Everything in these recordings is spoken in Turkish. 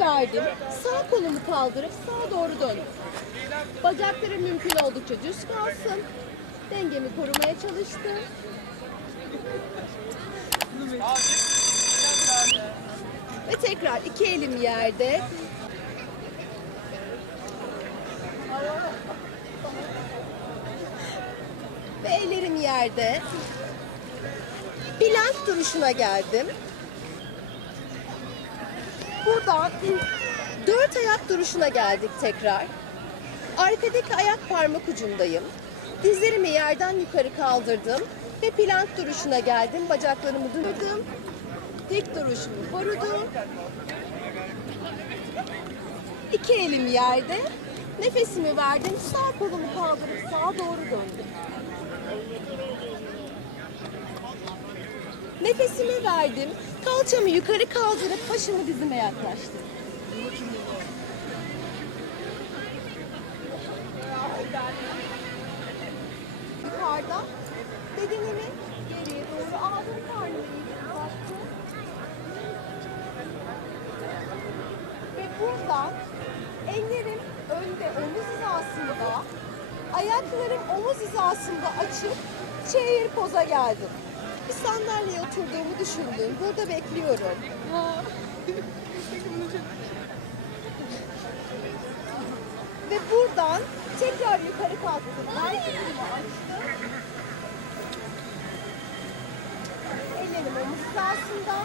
Verdim. Sağ kolumu kaldırıp sağa doğru döndüm. Bacaklarım mümkün oldukça düz kalsın. Dengemi korumaya çalıştım. Ve tekrar iki elim yerde. Ve ellerim yerde. Plank duruşuna geldim. Buradan dört ayak duruşuna geldik tekrar. Arkadaki ayak parmak ucundayım. Dizlerimi yerden yukarı kaldırdım ve plank duruşuna geldim. Bacaklarımı durdum. Dik duruşumu korudum. İki elim yerde. Nefesimi verdim. Sağ kolumu kaldırıp sağa doğru döndüm. Nefesimi verdim. Kalçamı yukarı kaldırıp başımı dizime yaklaştım. Yukarıda bedenimi geriye doğru aldım. Karnımı uzattım. Ve buradan ellerim önde omuz hizasında, ayaklarım omuz hizasında açıp çeğir poza geldim. Bir sandalyeye oturduğumu düşündüm. Burada bekliyorum. Ve buradan tekrar yukarı kalktım. Açtım. Ellerim omuz hizasında.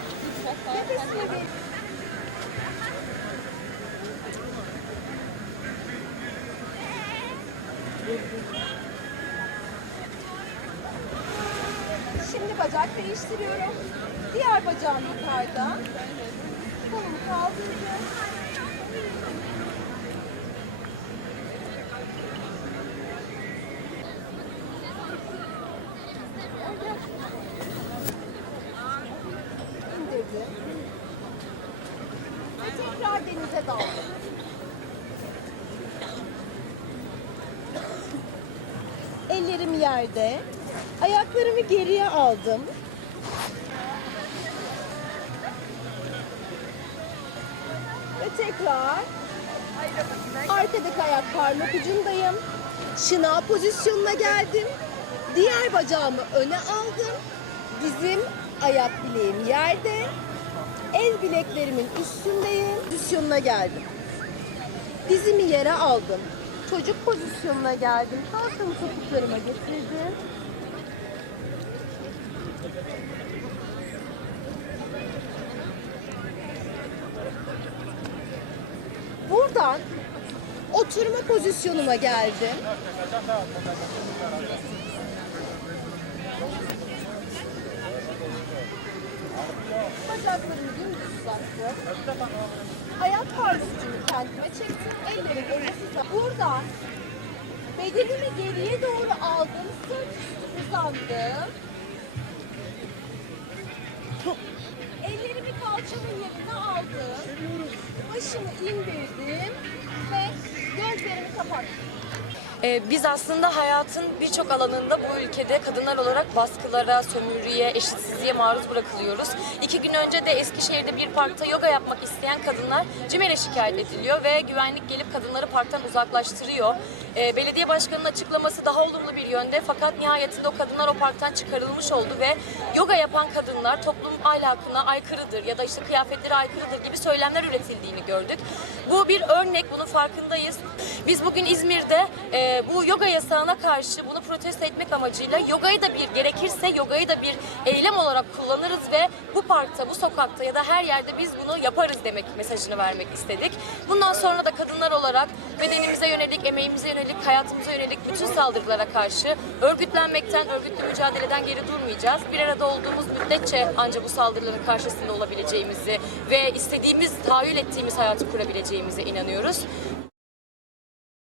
Nefesimi ver. Şimdi bacak değiştiriyorum. Diğer bacağım yukarıda. Kolumu kaldırdım. İndirdim. Ve tekrar denize daldım. Ellerim yerde. Ayaklarımı geriye aldım. Ve tekrar arkadaki ayak parmak ucundayım. Şınav pozisyonuna geldim. Diğer bacağımı öne aldım. Dizim, ayak bileğim yerde. El bileklerimin üstündeyim. Pozisyonuna geldim. Dizimi yere aldım. Çocuk pozisyonuna geldim. Kalçamı topuklarıma getirdim. Buradan oturma pozisyonuma geldim. Bacaklarımı dümdüz uzattım. Ayak parmaklarımı kendime çektim. Ellerimi omuzda. Buradan bedenimi geriye doğru aldım. Sırt üstü uzandım. Ellerimi kalçamın yerine aldım. Başımı indirdim ve gözlerimi kapattım. Ee, Biz aslında hayatın birçok alanında bu ülkede kadınlar olarak baskılara, sömürüye, eşitsizliğe maruz bırakılıyoruz. İki gün önce de Eskişehir'de bir parkta yoga yapmak isteyen kadınlar CİMER'e şikayet ediliyor ve güvenlik gelip kadınları parktan uzaklaştırıyor. Ee, Belediye başkanının açıklaması daha olumlu bir yönde fakat nihayetinde o kadınlar o parktan çıkarılmış oldu ve yoga yapan kadınlar toplum ahlakına aykırıdır ya da işte kıyafetleri aykırıdır gibi söylemler üretildiğini gördük. Bu bir örnek, bunun farkındayız. Biz bugün İzmir'de e, bu yoga yasağına karşı bunu protesto etmek amacıyla yogayı da bir gerekirse yogayı da bir eylem olarak kullanırız ve bu parkta, bu sokakta ya da her yerde biz bunu yaparız demek mesajını vermek istedik. Bundan sonra da kadınlar olarak bedenimize yönelik, emeğimize yönelik, hayatımıza yönelik bütün saldırılara karşı örgütlenmekten, örgütlü mücadeleden geri durmayacağız. Bir arada olduğumuz müddetçe ancak bu saldırıların karşısında olabileceğimizi ve istediğimiz, tahayyül ettiğimiz hayatı kurabileceğimize inanıyoruz.